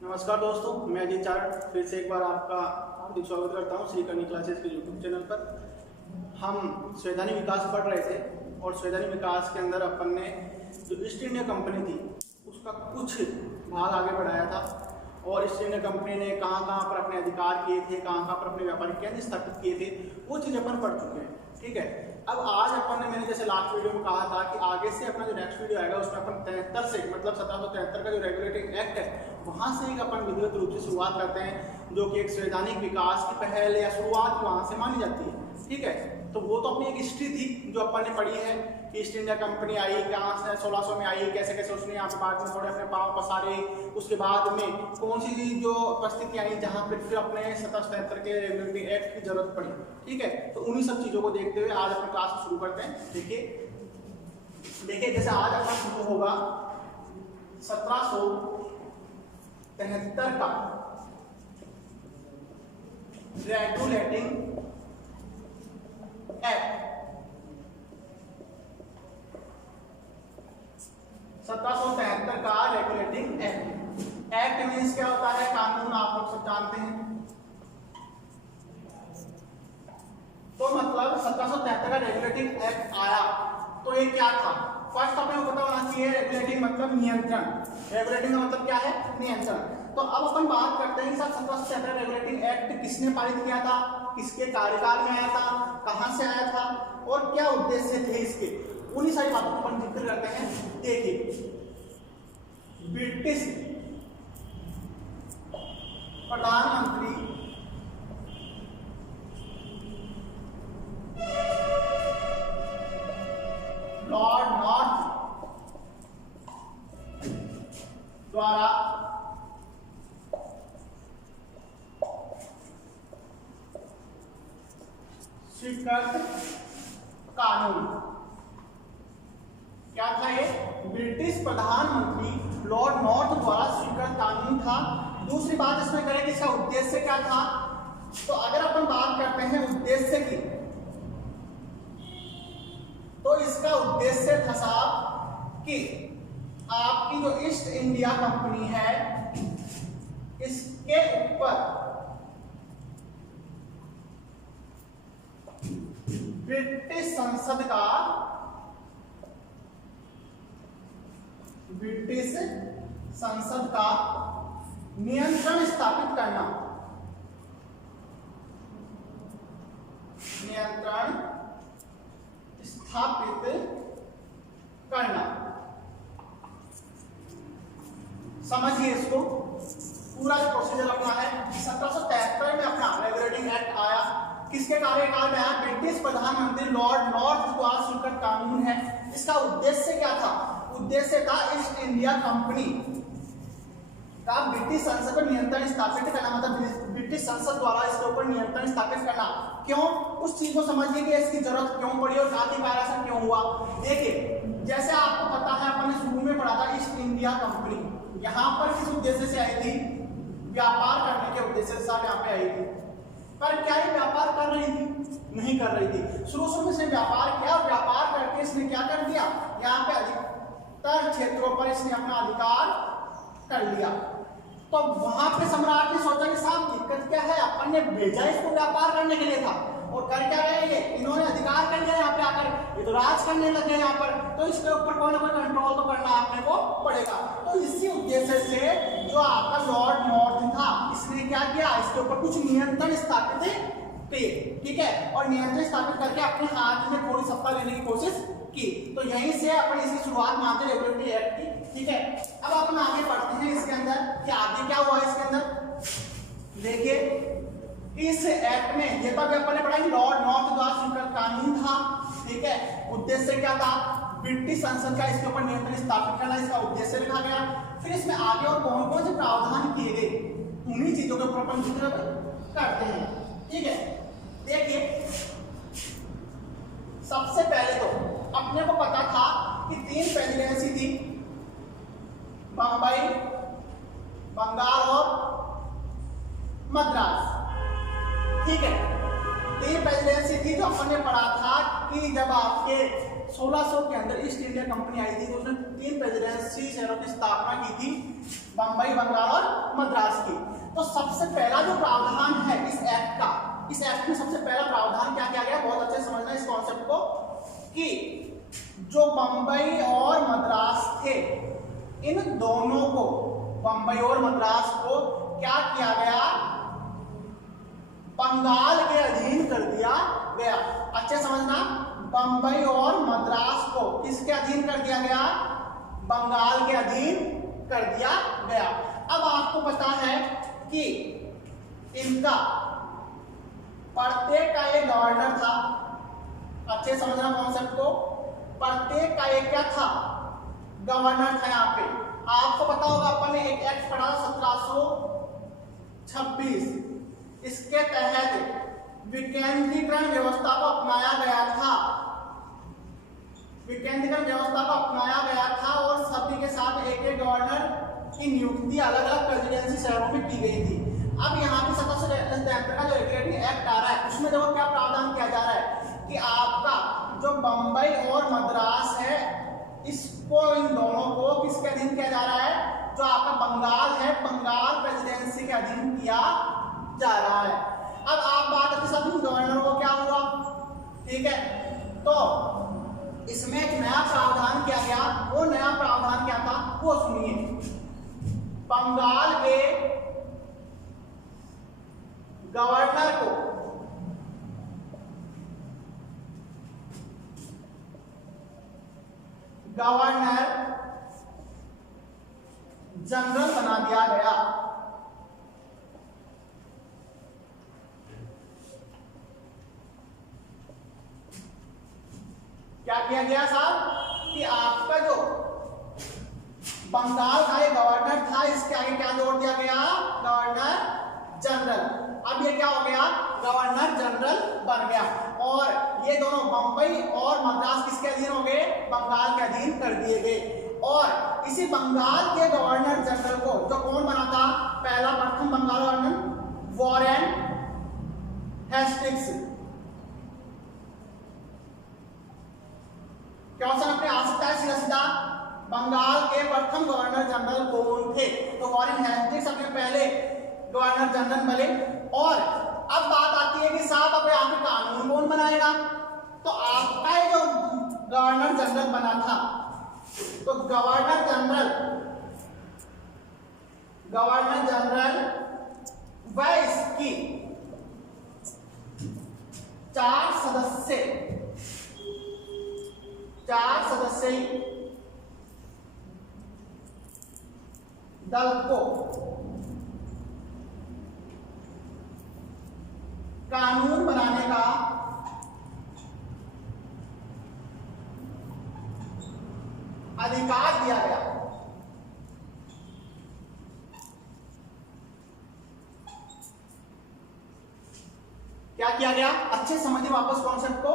नमस्कार दोस्तों, मैं अजय चार फिर से एक बार आपका हार्दिक स्वागत करता हूं श्री कनी क्लासेस के यूट्यूब चैनल पर। हम संवैधानिक विकास पढ़ रहे थे और संवैधानिक विकास के अंदर अपन ने जो ईस्ट इंडिया कंपनी थी उसका कुछ भाग आगे बढ़ाया था और ईस्ट इंडिया कंपनी ने कहाँ कहाँ पर अपने अधिकार किए थे, कहाँ कहाँ पर अपने व्यापारिक केंद्र स्थापित किए थे, वो चीज़ अपन पढ़ चुके हैं। ठीक है, अब आज अपन ने मैंने जैसे लास्ट वीडियो में कहा था कि आगे से अपना जो नेक्स्ट वीडियो आएगा उसमें अपन 73 से मतलब 1773 का जो रेगुलेटिंग एक्ट है वहाँ से एक अपन विधिवत रूप से शुरुआत करते हैं, जो कि एक संवैधानिक विकास की पहल या शुरुआत वहाँ से मानी जाती है। ठीक है, तो वो तो अपनी एक हिस्ट्री थी जो अपन ने पढ़ी है कि ईस्ट इंडिया कंपनी आई, कहाँ से 1600 में आई, कैसे कैसे उसने यहाँ पे बाद में थोड़े अपने पाँव पसारे, उसके बाद में कौन सी जो परिस्थिति आई जहाँ पर फिर अपने 1773 के रेगुलेटिंग एक्ट की जरूरत पड़ी। ठीक है, तो उन्हीं सब चीज़ों को देखते हुए आज अपने क्लास शुरू करते हैं। देखिए जैसे आज अपना शुरू होगा 1773 का रेगुलेटिंग एक्ट। 1773 का रेगुलेटिंग एक्ट। एक्ट मीन्स क्या होता है? कानून, आप लोग सब जानते हैं। तो मतलब 1773 का रेगुलेटिंग एक्ट आया तो ये क्या था? फर्स्ट अपने को पता होना चाहिए रेगुलेटिंग मतलब नियंत्रण। रेगुलेटिंग का मतलब क्या है? नियंत्रण। तो अब अपन बात करते हैं कि 1773 रेगुलेटिंग एक्ट किसने पारित किया था, किसके कार्यकाल में आया था, कहां से आया था और क्या उद्देश्य थे इसके, उन्हीं सारी बातों को अपन जिक्र करते हैं। देखिए, ब्रिटिश प्रधानमंत्री लॉर्ड नॉर्थ द्वारा स्वीकृत कानून क्या था? ये ब्रिटिश प्रधानमंत्री लॉर्ड नॉर्थ द्वारा स्वीकृत कानून था। दूसरी बात इसमें करें कि इसका उद्देश्य क्या था, तो अगर अपन बात करते हैं उद्देश्य की, तो इसका उद्देश्य था साहब कि आपकी जो ईस्ट इंडिया कंपनी है इसके ऊपर ब्रिटिश संसद का नियंत्रण स्थापित करना। नियंत्रण स्थापित करना, समझिए इसको, पूरा जो प्रोसीजर अपना है। 1773 में अपना रेगुलेटिंग एक्ट आया, किसके कार्यकाल में आया? ब्रिटिश प्रधानमंत्री लॉर्ड नॉर्थ द्वारा स्वीकृत कानून है। इसका उद्देश्य क्या था? उद्देश्य था ईस्ट इंडिया कंपनी का ब्रिटिश संसद पर नियंत्रण स्थापित करना, मतलब ब्रिटिश संसद द्वारा इसके ऊपर नियंत्रण स्थापित करना। क्यों? उस चीज को समझिए कि इसकी जरूरत क्यों पड़ी और आखिरकार ऐसा क्यों हुआ। देखिए, जैसे आपको पता है अपन ने शुरू में पढ़ा था ईस्ट इंडिया कंपनी यहाँ पर किस उद्देश्य से आई थी? व्यापार करने के उद्देश्य से यहाँ पे आई थी। पर क्या ये व्यापार कर रही थी? नहीं कर रही थी। शुरू में इसने व्यापार किया और व्यापार करके इसने क्या कर दिया? यहाँ पे अधिकतर क्षेत्रों पर इसने अपना अधिकार कर लिया। तो वहां पे सम्राट ने सोचा कि साहब दिक्कत क्या है, अपन ने भेजा इसको व्यापार करने के लिए था और कर क्या रहे ये, इन्होंने अधिकार कर लिया यहाँ पे आकर, ये तो राज करने लगे यहाँ पर, तो इसके ऊपर कोई ना कोई कंट्रोल तो करना आपने को पड़ेगा। तो इसी उद्देश्य से जो आपका लॉर्ड नॉर्थ था इसने क्या किया? इसके ऊपर कुछ नियंत्रण स्थापित किए। ठीक है, और नियंत्रण स्थापित करके अपने हाथ में थोड़ी सत्ता लेने की कोशिश की। तो यहीं से अपन इसकी शुरुआत मानते हैं रेगुलेटिंग एक्ट की। ठीक है, अब अपन आगे बढ़ते हैं इसके अंदर कि आगे क्या हुआ इसके अंदर। देखिए, इस एक्ट में ये तो अभी अपन ने पढ़ा कि लॉर्ड नॉर्थ द्वारा स्वीकृत कानून था। ठीक है, उद्देश्य क्या था? ब्रिटिश संसद का इसके ऊपर नियंत्रण स्थापित करना, इसका उद्देश्य लिखा गया। फिर इसमें आगे और कौन कौन से प्रावधान किए गए उन्हीं चीजों के ऊपर अपन जिक्र करते हैं। ठीक है, देखिए सबसे पहले तो अपने को पता था कि 3 प्रेसिडेंसी थी, बंबई, बंगाल और मद्रास। ठीक है, तीन प्रेसिडेंसी थी जो अपन ने पढ़ा था कि जब आपके 1600 के अंदर ईस्ट इंडिया कंपनी आई थी तो उसने 3 प्रेसिडेंसी शहरों की स्थापना की थी। बंबई, बंगाल और मद्रास की। तो सबसे पहला जो प्रावधान है इस एक्ट का, इस एक्ट में सबसे पहला प्रावधान क्या किया गया, बहुत अच्छे से समझना इस कॉन्सेप्ट को, कि जो बंबई और मद्रास थे इन दोनों को, बंबई और मद्रास को क्या किया गया, बंगाल के अधीन कर दिया गया। अच्छे समझना, बंबई और मद्रास को किसके अधीन कर दिया गया, बंगाल के अधीन कर दिया गया। अब आपको पता है कि इनका प्रत्येक का एक गवर्नर था। अच्छे समझना कॉन्सेप्ट को, प्रत्येक का एक क्या था, गवर्नर था। यहाँ पे आपको पता होगा अपन ने एक एक्ट पढ़ा 1726, इसके तहत विकेंद्रीकरण व्यवस्था को अपनाया गया था, विकेंद्रीकरण व्यवस्था को अपनाया गया था और सभी के साथ एक एक गवर्नर की नियुक्ति अलग अलग प्रेसिडेंसी शहरों में की गई थी। अब यहाँ पे 1773 का जो रेगुलेटिंग एक्ट आ रहा है उसमें देखो क्या प्रावधान किया जा रहा है कि आपका जो बंबई और मद्रास है इसको, इन दोनों को किसके अधीन किया जा रहा है, जो आपका बंगाल है, बंगाल प्रेसिडेंसी के अधीन किया जा रहा है। अब आप बात करते सब गवर्नर को क्या हुआ, ठीक है, तो इसमें एक नया प्रावधान किया गया। वो नया प्रावधान क्या था वो सुनिए। बंगाल के गवर्नर को गवर्नर जनरल बना दिया गया। क्या किया गया साहब कि आपका जो बंगाल का एक गवर्नर था इसके आगे क्या जोड़ दिया गया, गवर्नर जनरल। अब ये क्या हो गया, गवर्नर जनरल बन गया और ये दोनों बंबई और मद्रास किसके अधीन हो गए, बंगाल के अधीन कर दिए गए। और इसी बंगाल के गवर्नर जनरल को जो कौन बना था, पहला प्रथम Bengal governor Warren Hastings. Question अपने आ सकता है सीधा सीधा, बंगाल के प्रथम गवर्नर जनरल कौन थे, तो वॉरेन हेस्टिंग्स अपने पहले गवर्नर जनरल बने। और अब बात आती है कि साहब अब यहाँ पे कानून कौन बनाएगा, तो आपका ये जो गवर्नर जनरल बना था, तो गवर्नर जनरल वह इसकी 4 सदस्यीय दल को कानून बनाने का अधिकार दिया गया। क्या किया गया, अच्छे समझिए वापस कॉन्सेप्ट को,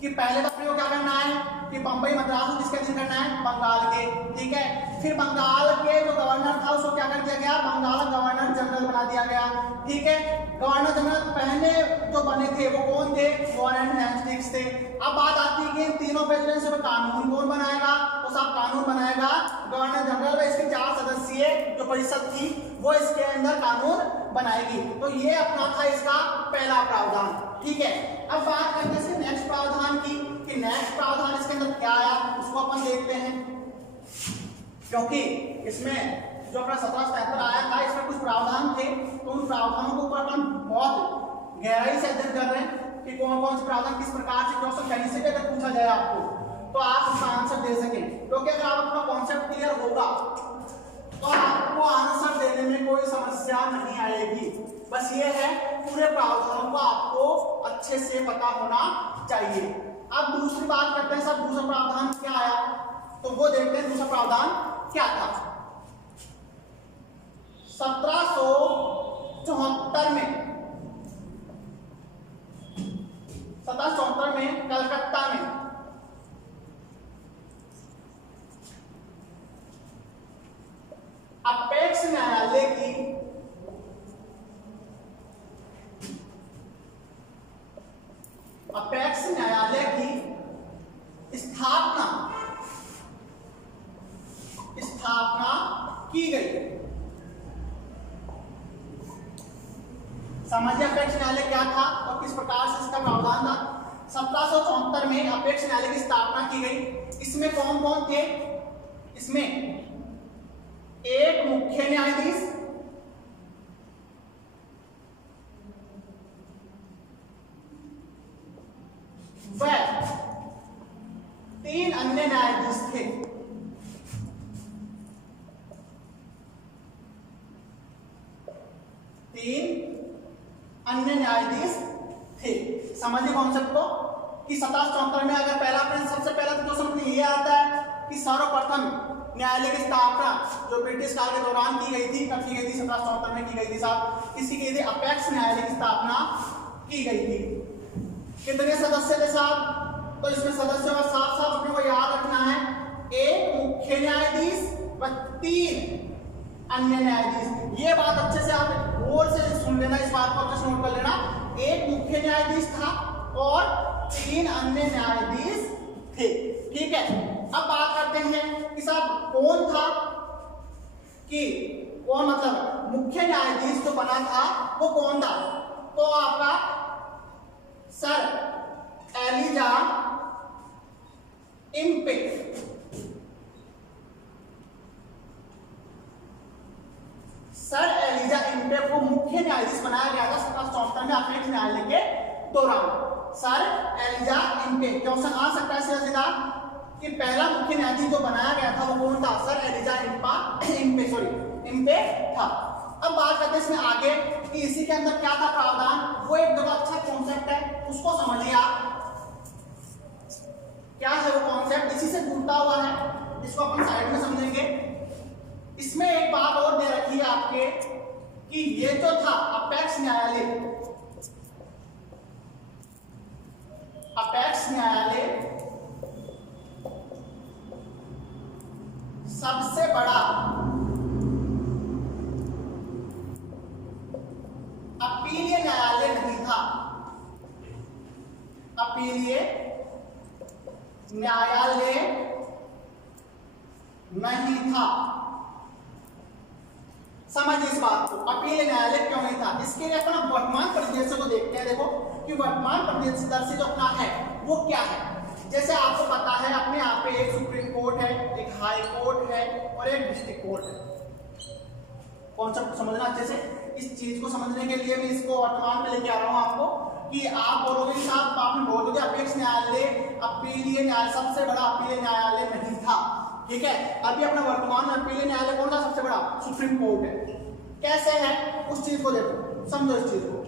कि पहले तो अपने को क्या करना है कि बंबई मद्रास को किसके अधीन करना है, बंगाल के, ठीक है। फिर बंगाल के जो गवर्नर था उसको क्या कर दिया गया, बंगाल गवर्नर जनरल बना दिया गया, ठीक है। गवर्नर जनरल पहले जो बने थे वो कौन थे, वॉरेन हेस्टिंग्स थे। अब बात आती है कि इन तीनों प्रेसिडेंसी में कानून कौन बनाएगा, तो साहब कानून बनाएगा गवर्नर जनरल व इसकी 4 सदस्यीय जो परिषद थी वो इसके अंदर कानून बनाएगी। तो ये अपना था इसका पहला प्रावधान, ठीक है। अब बात करते हैं नेक्स्ट प्रावधान की, कि नेक्स्ट प्रावधान इसके अंदर क्या आया उसको अपन देखते हैं, क्योंकि इसमें जो अपना 1773 आया था इसमें कुछ प्रावधान थे, तो उन प्रावधानों के ऊपर अपन बहुत गहराई से अध्ययन कर रहे हैं कि कौन कौन से प्रावधान किस प्रकार से क्वेश्चन कहीं से भी अगर पूछा जाए आपको तो आप उसका आंसर दे सकें। क्योंकि अगर आप अपना कॉन्सेप्ट क्लियर होगा तो आपको आंसर देने में कोई समस्या नहीं आएगी। बस ये है पूरे प्रावधानों को आपको अच्छे से पता होना चाहिए। अब दूसरी बात करते हैं सब, दूसरा प्रावधान क्या आया, तो वो देखते हैं दूसरा प्रावधान क्या था। 1774 में कलकत्ता में अपेक्ष न्यायालय की स्थापना की गई। सामान्य अपेक्ष न्यायालय क्या था और किस प्रकार से इसका प्रावधान था? 1774 में अपेक्ष न्यायालय की स्थापना की गई। इसमें कौन कौन थे? इसमें एक मुख्य न्यायाधीश, व 3 अन्य न्यायाधीश थे। 3 अन्य न्यायाधीश थे। समझिए कॉन्सेप्ट को कि 1774 में अगर पहला प्रश्न, सबसे पहला तो समझ में ये आता है कि सर्वप्रथम न्यायालय की स्थापना जो ब्रिटिश काल के दौरान की गई थी, कब की गई थी? 1774 में की गई थी साहब। किसी की थी? अपेक्ष न्यायालय की स्थापना की गई थी। कितने सदस्य थे साहब? तो इसमें सदस्यों का साफ साफ अपने को याद रखना है, एक मुख्य न्यायाधीश व 3 अन्य न्यायाधीश। ये बात अच्छे से आप गौर से सुन लेना, इस बात को अच्छे से नोट कर लेना। एक मुख्य न्यायाधीश था और 3 अन्य न्यायाधीश थे। ठीक है, अब बात करते हैं कि साहब कौन था, कि कौन मतलब मुख्य न्यायाधीश जो बना था वो कौन था? तो आपका sir Elijah Impey. Sir Elijah Impey को मुख्य न्यायाधीश बनाया गया था 1774 में अपेक्ष न्यायालय के दौरान। Sir Elijah Impey. क्वेश्चन आ सकता है सीधा सीधा कि पहला मुख्य न्यायाधीश जो बनाया गया था वो कौन था? सर एलिजा इम्पे था। अब बात करते हैं इसमें आगे कि इसी के अंदर क्या था प्रावधान। वो एक बड़ा अच्छा कॉन्सेप्ट है, उसको समझिए आप। क्या है वो कॉन्सेप्ट? इसी से जुड़ता हुआ है, इसको अपन साइड में समझेंगे। इसमें एक बात और दे रखी है आपके कि ये जो था अपेक्ष न्यायालय, अपेक्ष न्यायालय सबसे बड़ा अपीलीय न्यायालय नहीं था। अपीलीय न्यायालय नहीं था। समझिए इस बात को, अपील न्यायालय क्यों नहीं था। इसके लिए अपना वर्तमान परिदृश्य को देखते हैं। देखो कि वर्तमान परिदृश्य जो अपना है वो क्या है। जैसे आपको पता है अपने यहाँ पे एक सुप्रीम कोर्ट है, एक हाई कोर्ट है और एक डिस्ट्रिक्ट कोर्ट है। कॉन्सेप्ट समझना अच्छे से। इस चीज को समझने के लिए मैं इसको वर्तमान में लेके आ रहा हूँ आपको कि आप बोलोगे साहब आपने बोलोगे अपेक्ष न्यायालय अपीलीय न्यायालय सबसे बड़ा अपीलीय न्यायालय नहीं था। ठीक है, अभी अपना वर्तमान में अपीलीय न्यायालय कौन सा सबसे बड़ा? सुप्रीम कोर्ट है। कैसे है उस चीज को देखो, समझो इस चीज को।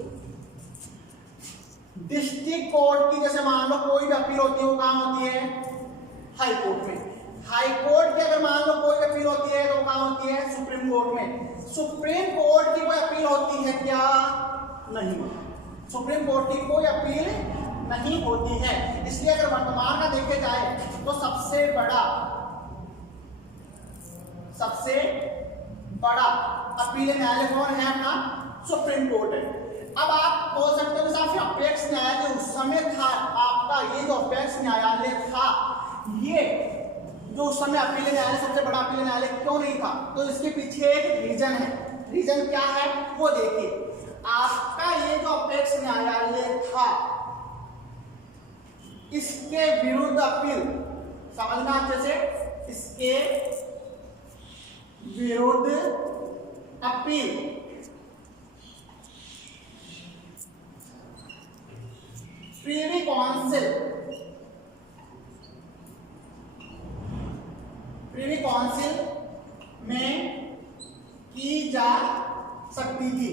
डिस्ट्रिक्ट कोर्ट की जैसे मान लो कोई भी अपील होती है वो कहां होती है? हाई कोर्ट में। हाई कोर्ट की अगर मान लो कोई भी अपील होती है तो कहां होती है? सुप्रीम कोर्ट में। सुप्रीम कोर्ट की कोई अपील होती है क्या? नहीं, सुप्रीम कोर्ट की कोई अपील नहीं होती है। इसलिए अगर वर्तमान का देखे जाए तो सबसे बड़ा अपील न्यायालय कौन है? अपना सुप्रीम कोर्ट है। अब आप बोल सकते हो साहब अपेक्ष न्यायालय उस समय था आपका, ये जो अपेक्ष न्यायालय था ये जो उस समय अपील न्यायालय सबसे बड़ा अपील न्यायालय क्यों नहीं था? तो इसके पीछे एक रीजन है। रीजन क्या है वो देखिए। आपका ये जो अपेक्ष न्यायालय था इसके विरुद्ध अपील, समझना अच्छे से, इसके विरुद्ध अपील प्रीवी काउंसिल में की जा सकती थी।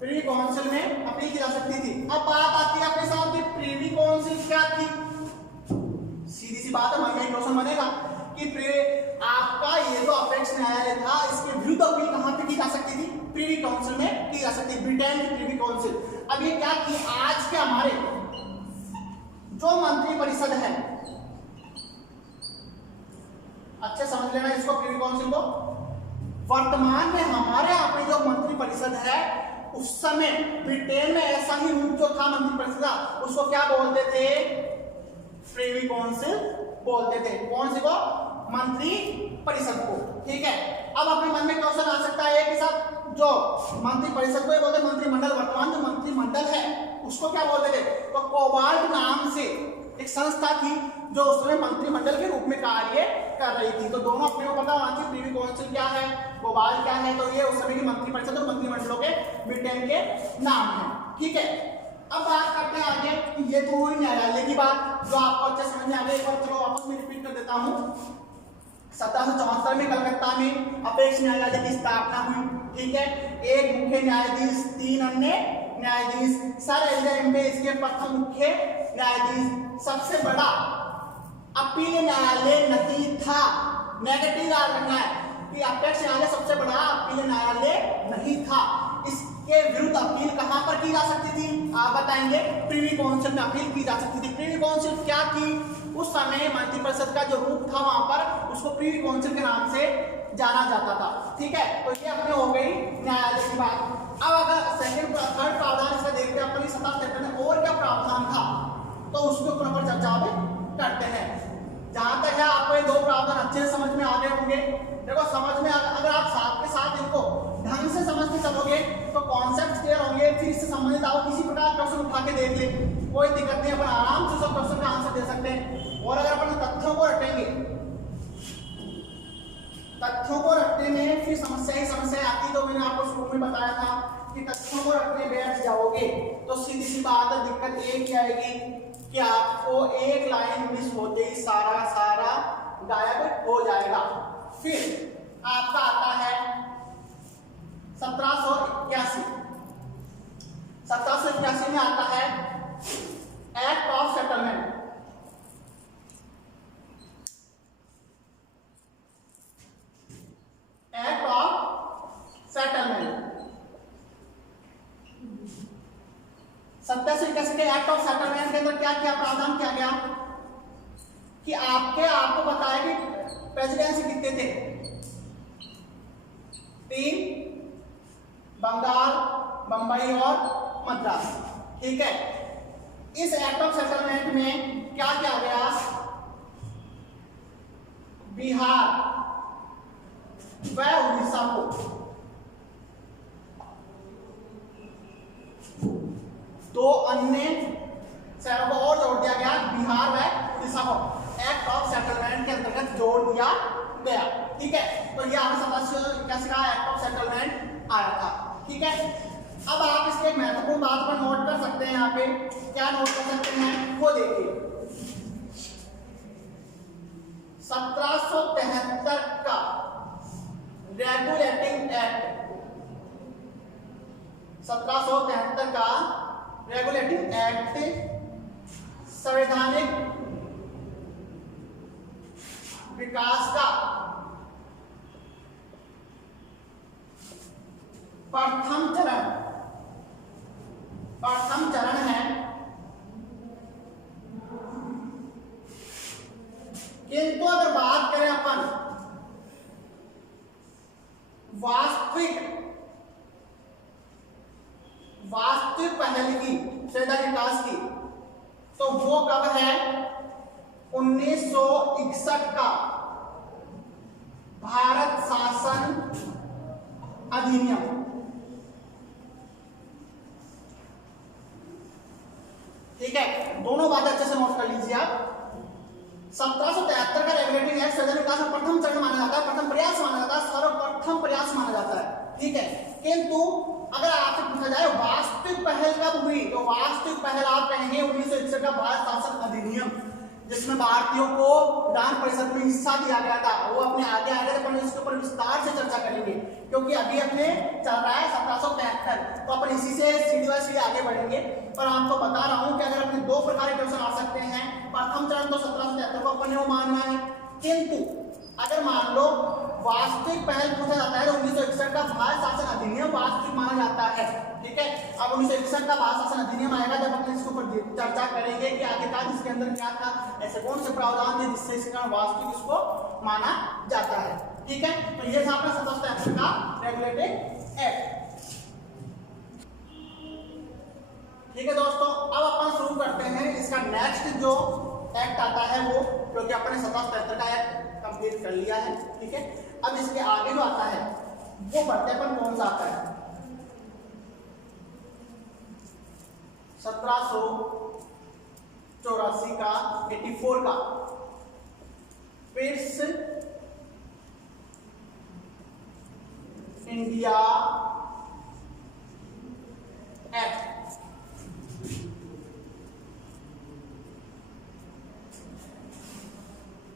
प्रीवी काउंसिल में अपील की जा सकती थी। अब बात आती है अपने साथ कि प्रीवी काउंसिल क्या थी। सीधी सी बात है, मन में क्वेश्चन बनेगा कि आपका ये जो अपेक्ष न्यायालय था इसके विरुद्ध अपील कहां पे की जा सकती थी? प्रीवी काउंसिल में की जा सकती थी, ब्रिटेन की प्रीवी काउंसिल। अब ये क्या थी? आज के हमारे जो मंत्री परिषद है, अच्छे समझ लेना इसको, प्रीवी काउंसिल को। वर्तमान में हमारे यहाँ पे जो मंत्री परिषद है उस समय ब्रिटेन में ऐसा ही रूप जो था मंत्री परिषद का, उसको क्या बोलते थे? प्रीवी काउंसिल बोलते थे। कौन सी को? मंत्री परिषद को। ठीक है, अब अपने मन में क्वेश्चन आ सकता है कि साहब जो मंत्री परिषद को बोलते मंत्रिमंडल, वर्तमान जो मंत्रिमंडल है उसको क्या बोलते थे? तो कोबाल्ट नाम से एक संस्था थी जो उस समय मंत्रिमंडल के रूप में कार्य कर रही थी। तो दोनों अपने को पता होना चाहिए प्रीवी काउंसिल क्या है, कोबाल्ट क्या है। तो ये उस समय की मंत्री परिषद और मंत्रिमंडलों के ब्रिटेन के नाम है। ठीक है, अब बात करते हैं आगे। ये तो हुई न्यायालय की बात जो आपको अच्छे समझ में आ गई। एक बार चलो वापस में रिपीट कर देता हूँ। 1774 में कलकत्ता में अपेक्ष न्यायालय की स्थापना हुई। ठीक है, एक मुख्य न्यायाधीश, 3 अन्य न्यायाधीश। सर एलिजाबेथ इसके प्रथम मुख्य न्यायाधीश। सबसे बड़ा अपील न्यायालय नहीं था। नेगेटिव याद रखना है कि अपेक्ष न्यायालय सबसे बड़ा अपील न्यायालय नहीं था। इसके विरुद्ध अपील कहां पर की जा सकती थी? आप बताएंगे। प्रीवी काउंसिल में अपील की जा सकती थी। प्रीवी काउंसिल क्या थी? उस समय मंत्रिपरिषद का जो रूप था वहां पर उसको प्रीवी काउंसिल के नाम से जाना जाता था। ठीक है, तो ये अपने हो गई न्यायालय की बात। अब अगर सेकंड थर्ड प्रावधान इसका देखते हैं अपन 1773 में और क्या प्रावधान था तो उसके ऊपर अपन चर्चा करते हैं। जहां तक है आपको ये 2 प्रावधान अच्छे से समझ में आ गए होंगे। देखो समझ में अगर आप साथ के साथ इनको ढंग से समझते चलोगे तो कॉन्सेप्ट क्लियर होंगे। फिर इससे संबंधित आप किसी प्रकार क्वेश्चन उठा के देख ले, कोई दिक्कत नहीं, अपन आराम से सब क्वेश्चन का आंसर दे सकते हैं। और अगर अपन तथ्यों को रटेंगे, तथ्यों को रटने में फिर समस्या ही समस्या आती। तो मैंने आपको शुरू में बताया था कि तथ्यों को रटने बैठ जाओगे तो सीधी सी बात है, दिक्कत एक ही आएगी कि आपको एक लाइन मिस होते ही सारा सारा गायब हो जाएगा। फिर आपका आता है 1781। 1781 में आता है act of settlement. Act of settlement 1781 के एक्ट ऑफ सेटलमेंट के अंदर क्या क्या प्रावधान किया गया कि आपको बताया कि प्रेसिडेंसी कितने थे? 3, बंगाल, बंबई और मद्रास। ठीक है, इस एक्ट ऑफ सेटलमेंट में क्या किया गया? बिहार व उड़ीसा को 2 अन्य शहरों को और जोड़ दिया गया। बिहार व उड़ीसा को एक्ट ऑफ सेटलमेंट के अंतर्गत जोड़ दिया गया। ठीक है, तो ये 1781 का एक्ट ऑफ सेटलमेंट आया था। ठीक है, अब आप इसके महत्वपूर्ण बात पर नोट कर सकते हैं। यहाँ पे क्या नोट कर सकते हैं वो देखिए। 1773 का रेगुलेटिंग एक्ट, 1773 का रेगुलेटिंग एक्ट संवैधानिक विकास का प्रथम चरण है। किंतु अगर बात करें अपन वास्तविक पहल की, संवैधानिक विकास की, तो वो कब है? 1961 का भारत शासन अधिनियम। ठीक है, दोनों बातें अच्छे से नोट कर लीजिए आप। 1773 का रेगुलेटिंग एक्ट संवैधानिक विकास का प्रथम चरण माना जाता है, प्रथम प्रयास माना जाता है, सर्वप्रथम प्रयास माना जाता है। ठीक है, किंतु अगर आपसे पूछा जाए वास्तविक पहल कब हुई तो वास्तविक पहल आप कहेंगे 1961 का भारत शासन अधिनियम, जिसमें भारतीयों को विधान परिषद में हिस्सा दिया गया था। वो अपने आगे अपन इसके ऊपर विस्तार से चर्चा करेंगे क्योंकि अभी अपने चल रहा है 1773, तो अपन इसी से सीधी बाई सीधी आगे बढ़ेंगे। पर आपको बता रहा हूं कि अगर अपने 2 प्रकार के क्वेश्चन आ सकते हैं। प्रथम चरण तो 1773 को अपन को मानना है, किंतु अगर मान लो वास्तविक पहल पूछा जाता है तो 1961 का भारत शासन अधिनियम वास्तविक माना जाता है। ठीक है, अब 1961 का भारत शासन अधिनियम आएगा जब अपन इसके ऊपर चर्चा करेंगे कि आखिरकार इसके अंदर क्या था, ऐसे कौन से प्रावधान थे जिससे इसका वास्तविक इसको माना जाता है। ठीक है, तो ये था अपना 1773 का रेगुलेटिंग एक्ट। ठीक है दोस्तों, अब अपन शुरू करते हैं इसका नेक्स्ट जो एक्ट एक्ट आता है वो, क्योंकि अपने 1777 का एक्ट कंप्लीट कर लिया है, ठीक है। अब इसके आगे जो आता है वो बढ़ते अपन कौन सा आता है, 1784 का, 84 का पिट्स इंडिया एक्ट।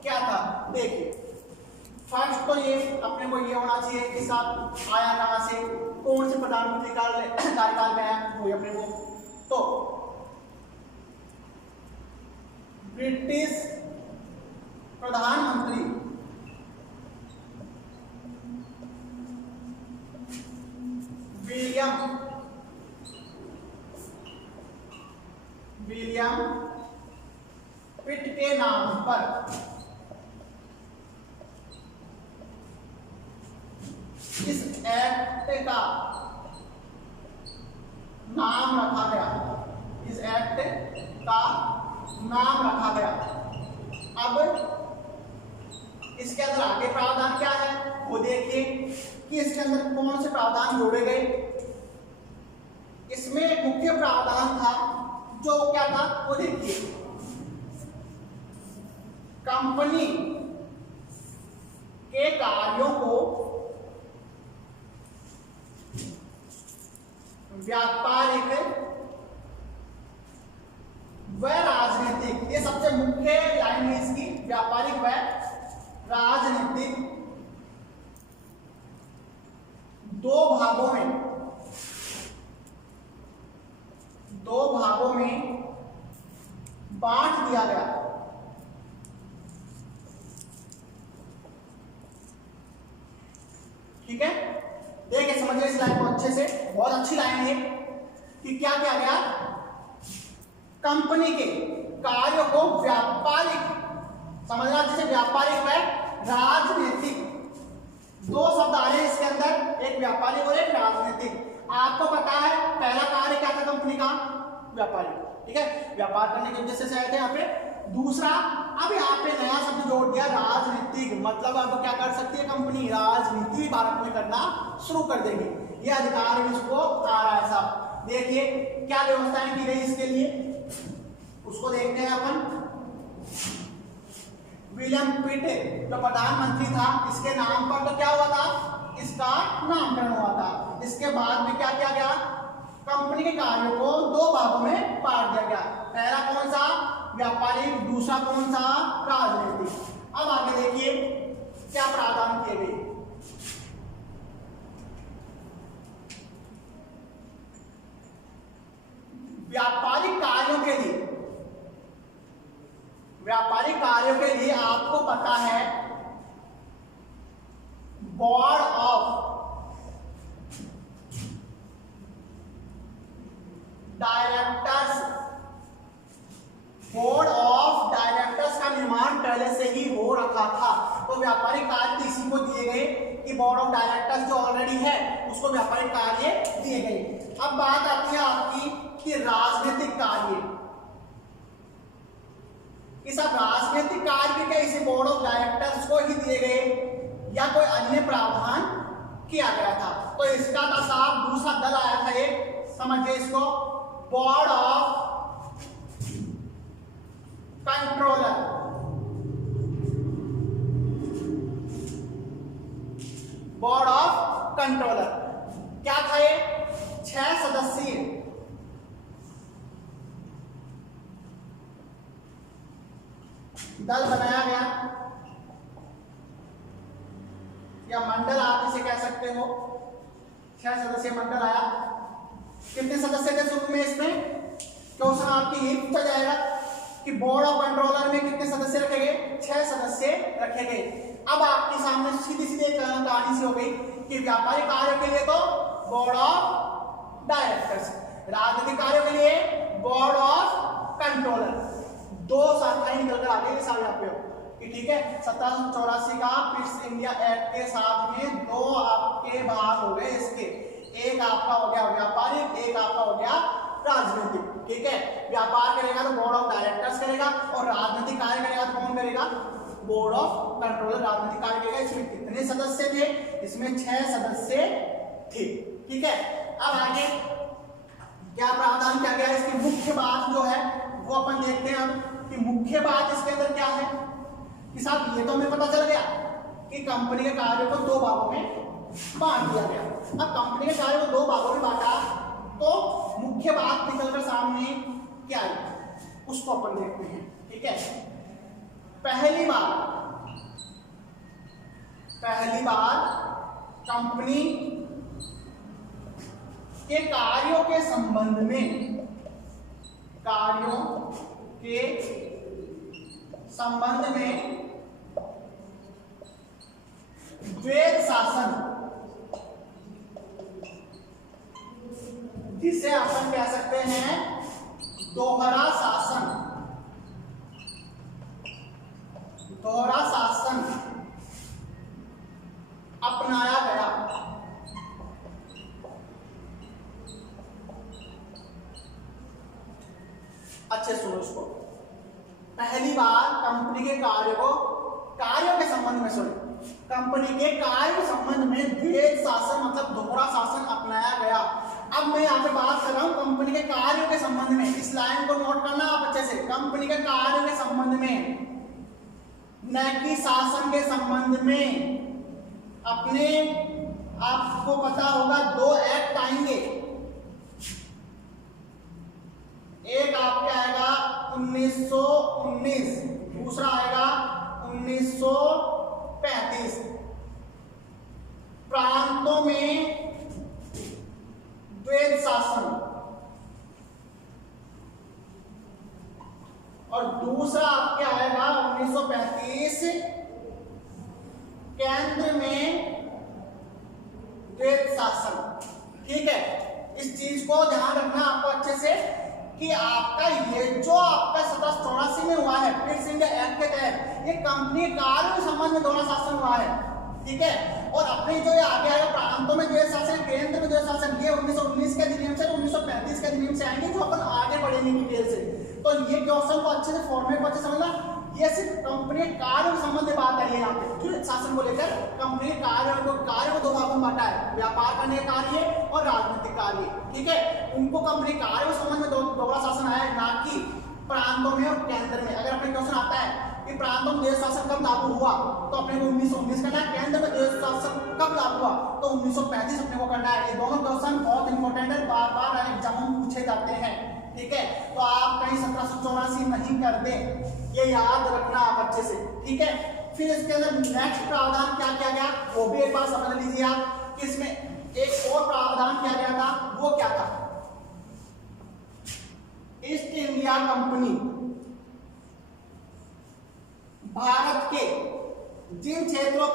क्या था देखिए, फर्स्ट तो ये अपने को ये होना चाहिए कि साहब आया कहां से, कौन से प्रधानमंत्री कार्यकाल में आया, वो अपने को, तो ब्रिटिश प्रधानमंत्री विलियम पिट के नाम पर इस एक्ट का नाम रखा गया, इस एक्ट का नाम रखा गया। अब इसके अंदर आगे प्रावधान क्या है वो देखिए कि इसके अंदर कौन से प्रावधान जोड़े गए। इसमें एक मुख्य प्रावधान था जो क्या था वो देखिए, कंपनी के कार्यों को व्यापारिक व राजनीतिक, ये सबसे मुख्य लाइन है इसकी, व्यापारिक व राजनीतिक दो भागों में बांट दिया गया। ठीक है, देखिए समझिए इस लाइन को अच्छे से, बहुत अच्छी लाइन है कि क्या किया गया, कंपनी के कार्यों को व्यापारिक, समझना अच्छे से, व्यापारिक व राजनीतिक, दो शब्द आ रहे हैं इसके अंदर, एक व्यापारिक और एक राजनीतिक। आपको पता है पहला कार्य क्या था कंपनी का, व्यापारिक, ठीक है, व्यापार करने के उद्देश्य से आए थे यहाँ पे। दूसरा, अब यहाँ पे नया शब्द जोड़ दिया राजनीतिक, मतलब अब क्या कर सकती है कंपनी, राजनीति भारत में करना शुरू कर देगी, ये अधिकार इसको आ रहा है साहब। देखिए क्या व्यवस्थाएं की गई इसके लिए, उसको देखते हैं अपन। विलियम पिट जो प्रधानमंत्री था, इसके नाम पर तो क्या हुआ था, इसका नामकरण हुआ था। इसके बाद में क्या किया गया, कंपनी के कार्यों को दो भागों में बांट दिया गया, पहला कौन सा, व्यापारिक, दूसरा कौन सा, राजनीतिक। अब आगे देखिए क्या प्रावधान किए गए। व्यापारिक कार्यों के लिए आपको पता है बोर्ड ऑफ डायरेक्टर्स का निर्माण पहले से ही हो रखा था। तो व्यापारिक कार्य इसी को दिए गए कि बोर्ड ऑफ डायरेक्टर्स जो ऑलरेडी है उसको व्यापारिक कार्य दिए गए। अब बात आती है आपकी कि राजनीतिक कार्य, कि सब राजनीतिक कार्य भी क्या इसी बोर्ड ऑफ डायरेक्टर्स को ही दिए गए या कोई अन्य प्रावधान किया गया था। तो इसका था साहब दूसरा दल आया था एक, समझिए इसको, board of controller. Board of controller क्या था ये, 6 सदस्यीय दल बनाया गया या मंडल आप इसे कह सकते हो। 6 सदस्यीय मंडल आया। कितने सदस्य थे शुरू में इसमें, क्वेश्चन आपकी यही पूछा जाएगा कि बोर्ड ऑफ कंट्रोलर में कितने सदस्य रखे गए, 6 सदस्य रखे गए। अब आपके सामने सीधी सीधी कहानी सी हो गई कि व्यापारिक कार्यों के लिए तो बोर्ड ऑफ डायरेक्टर्स, राजनीतिक कार्यों के लिए बोर्ड ऑफ कंट्रोलर। दो शाखाएं निकल कर आ गई साल यहाँ पे कि ठीक है, 1784 का पिट्स इंडिया एक्ट के साथ में दो आपके भाग हो गए इसके, एक आपका हो गया व्यापारिक, एक आपका हो गया राजनीतिक। ठीक है, व्यापार करेगा तो बोर्ड ऑफ डायरेक्टर्स करेगा और राजनीतिक कार्य बोर्ड ऑफ कंट्रोलर राजनीतिक कार्य करेगा। इसमें कितने सदस्य थे? इसमें 6 सदस्य थे। ठीक है, अब आगे क्या प्रावधान किया गया? इसकी मुख्य बात जो है वो अपन देखते हैं अब कि मुख्य बात इसके अंदर क्या है कि साहब ये तो हमें पता चल गया कि कंपनी के कार्य को 2 भागों में बांट दिया गया। अब कंपनी के कार्य को 2 भागों में बांटा तो मुख्य बात निकलकर सामने क्या आई उसको अपन देखते हैं। ठीक है, पहली बार कंपनी के कार्यों के संबंध में द्वैध शासन, जिसे अपन कह सकते हैं दोहरा शासन अपनाया गया। अच्छे सुनो इसको। पहली बार कंपनी के कार्यों के संबंध में कंपनी के कार्य के संबंध में द्वैध शासन मतलब दोहरा शासन अपनाया गया। अब मैं यहाँ पे बात कर रहा हूं कंपनी के कार्यों के संबंध में। इस लाइन को नोट करना आप अच्छे से। कंपनी के कार्यों के संबंध में, न कि शासन के संबंध में। अपने आपको पता होगा 2 एक्ट आएंगे। एक आपका आएगा 1919, दूसरा आएगा 1935। प्रांतों में द्वैध शासन, और दूसरा आपके आएगा 1935 केंद्र में द्वैध शासन। ठीक है, इस चीज को ध्यान रखना आपको अच्छे से कि आपका ये जो आपका 1784 में हुआ है फिर इंडिया एक्ट के तहत ये कंपनी कार्य के संबंध में दोहरा शासन हुआ है। ठीक है, और अपने जो ये आगे आएगा प्रांतों में द्वैध शासन, केंद्र में द्वैध शासन, ये 1919 के अधिनियम से 1935 के अधिनियम से आएंगे जो अपन आगे बढ़ेंगे डिटेल से। तो ये क्वेश्चन को अच्छे से फॉर्मेट को अच्छे से समझना। ये सिर्फ कंपनी कार्य के संबंध में बात है। यहाँ पे द्वैध शासन को लेकर कंपनी कार्य को 2 भागों में बांटा है, व्यापार करने का कार्य और राजनीतिक कार्य। ठीक है, उनको कंपनी कार्य के संबंध में दोहरा शासन आया है, ना कि प्रांतों में और केंद्र में। अगर अपने क्वेश्चन आता है कि प्रांतों में द्वैध शासन कब लागू हुआ तो अपने को 1919 करना है, केंद्र में द्वैध शासन कब लागू हुआ तो 1935 अपने को करना है। ये दोनों क्वेश्चन बहुत इंपॉर्टेंट है, बार एग्जाम में पूछे जाते हैं। ठीक है, तो आप कहीं 1784 नहीं कर दे, ये याद रखना आप अच्छे से। ठीक है, फिर इसके अंदर नेक्स्ट प्रावधान क्या किया गया वो भी एक बार समझ लीजिए आप कि इसमें एक और प्रावधान किया गया था। वो क्या था? ईस्ट इंडिया कंपनी भारत के जिन क्षेत्रों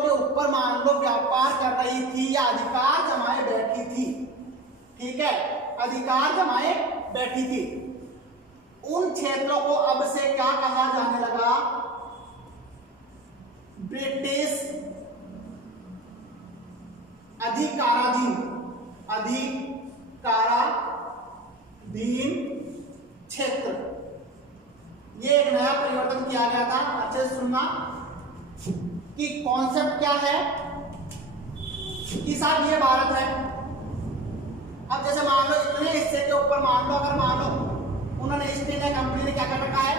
के ऊपर मान लो व्यापार कर रही थी या अधिकार जमाए बैठी थी, ठीक है, अधिकार जमाए बैठी थी, उन क्षेत्रों को अब से क्या कहा जाने लगा? ब्रिटिश अधिकाराधीन क्षेत्र। ये एक नया परिवर्तन किया गया था। अच्छे से सुनना कि कॉन्सेप्ट क्या है कि साहब ये भारत है। अब जैसे मान लो इतने हिस्से के ऊपर मान लो उन्होंने ईस्ट इंडिया कंपनी ने क्या कर रखा है?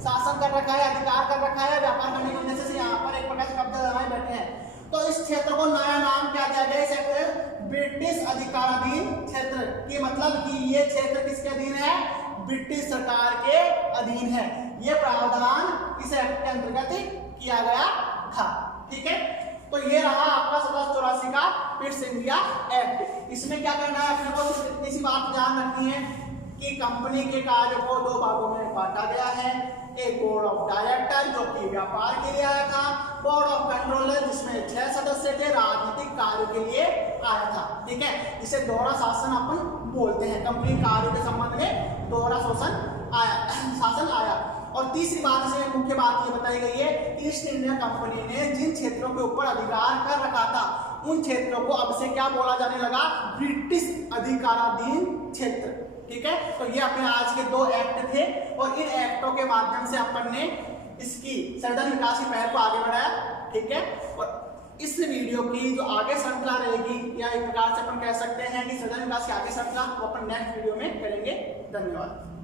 शासन कर रखा है, अधिकार कर रखा है, व्यापार करने की वजह से यहाँ पर एक प्रकार से कब्जा जमाए बैठे हैं। तो इस क्षेत्र को नया नाम क्या दिया गया? सेक्टर ब्रिटिश अधिकाराधीन क्षेत्र। की मतलब कि ये क्षेत्र किसके अधीन है? ब्रिटिश सरकार के अधीन है। ये प्रावधान इस एक्ट के अंतर्गत किया गया था। ठीक है, तो ये रहा आपका 1784 का पिट्स इंडिया एक्ट। इसमें क्या करना है अपने को? इतनी सी बात ध्यान रखनी है कि कंपनी के कार्य को 2 भागों में बांटा गया है। एक बोर्ड ऑफ डायरेक्टर जो कि व्यापार के लिए आया था, बोर्ड ऑफ कंट्रोलर जिसमें 6 सदस्य थे, राजनीतिक कार्य के लिए आया था। ठीक है, इसे दोहरा शासन अपन बोलते हैं। कंपनी कार्य के संबंध में दोहरा शासन आया। और तीसरी बात इसमें मुख्य बात ये बताई गई है, ईस्ट इंडिया कंपनी ने जिन क्षेत्रों के ऊपर अधिकार कर रखा था उन क्षेत्रों को अब से क्या बोला जाने लगा, ब्रिटिश अधिकाराधीन क्षेत्र। ठीक है, तो ये अपने आज के 2 एक्ट थे और इन एक्टों के माध्यम से अपन ने इसकी संविधान विकास की पहल को आगे बढ़ाया। ठीक है, और इस वीडियो की जो आगे श्रृंखला रहेगी, या एक प्रकार से अपन कह सकते हैं कि संविधान विकास की आगे श्रृंखला, वो अपन नेक्स्ट वीडियो में करेंगे। धन्यवाद।